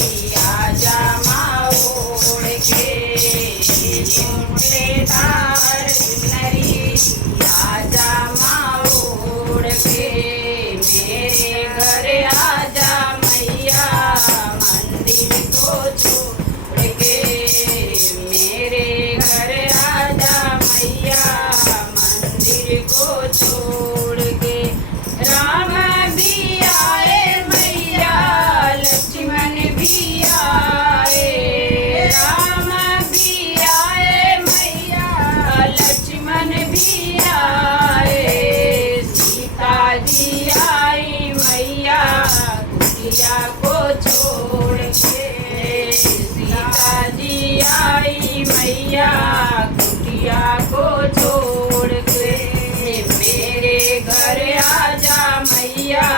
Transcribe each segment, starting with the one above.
आजा माँ ओढ़ के गोटेदार चुनरी आजा माँ ओढ़ के मेरे घर आजा मैया मंदिर को छोड़ के मेरे घर आजा मैया मंदिर को छोड़ के राम भी आए मैया लक्ष्मण भी आए राम भी आए मैया लक्ष्मण भी आए सीता जी आई मैया कुटिया को छोड़ के सीता जी आई मैया कुटिया को छोड़ के मेरे घर आजा मैया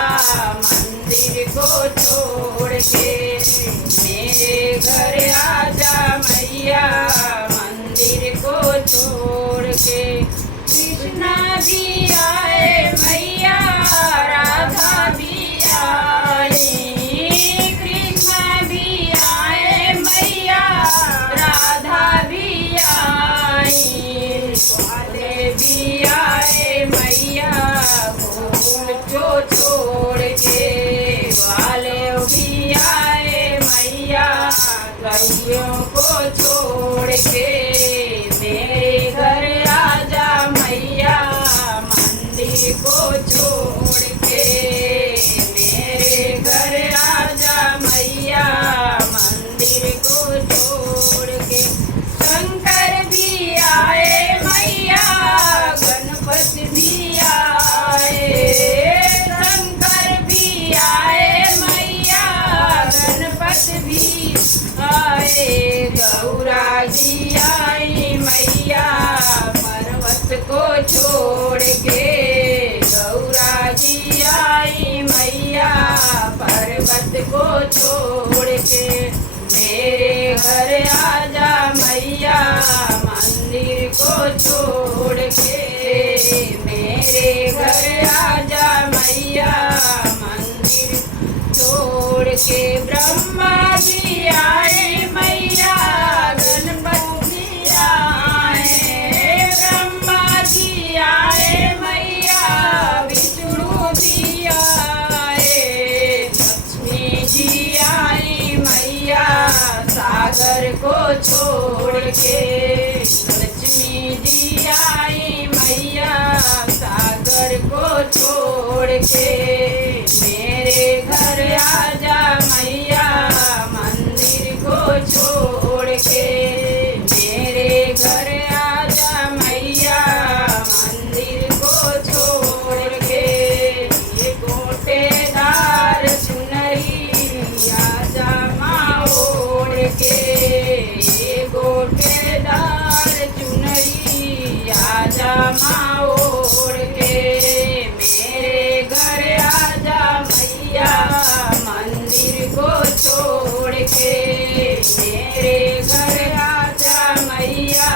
मंदिर को छोड़ के मेरे घर आजा मैया मंदिर को छोड़ के कृष्णा भी आए मैया राधा भी आई कृष्णा भी आए मैया राधा भी आई वाले भी आए मैया गोकुल को छोड़ के वाले भी आए मैया गैयों को छोड़ के मेरे घर आजा मैया मंदिर को छोड़ के मेरे घर आजा मैया मंदिर को छोड़ के शंकर भी आए मैया गणपति भी आए शंकर भी आए मैया गणपति भी आए गौरा जी आई मैया पर्वत को छोड़ के गौरा जी आई मैया पर्वत को छोड़ के मेरे घर आजा मैया मंदिर को छोड़ के मेरे घर आजा मैया मंदिर छोड़ के ब्रह्मा जी आए मैया गणपति जी आए ब्रह्मा जी आए मैया विष्णु भी आए लक्ष्मी जी आई मैया सागर को छोड़ के लक्ष्मी जी आई मैया सागर को छोड़ के मेरे घर आजा मैया मंदिर को छोड़ के मेरे घर आजा मैया मंदिर को छोड़ के ये गोटेदार चुनरी आजा माँ ओढ़ के ये गोटेदार चुनरी आजा माँ ओढ़ के मेरे घर आजा मैया मंदिर को छोड़ के मेरे घर आजा मैया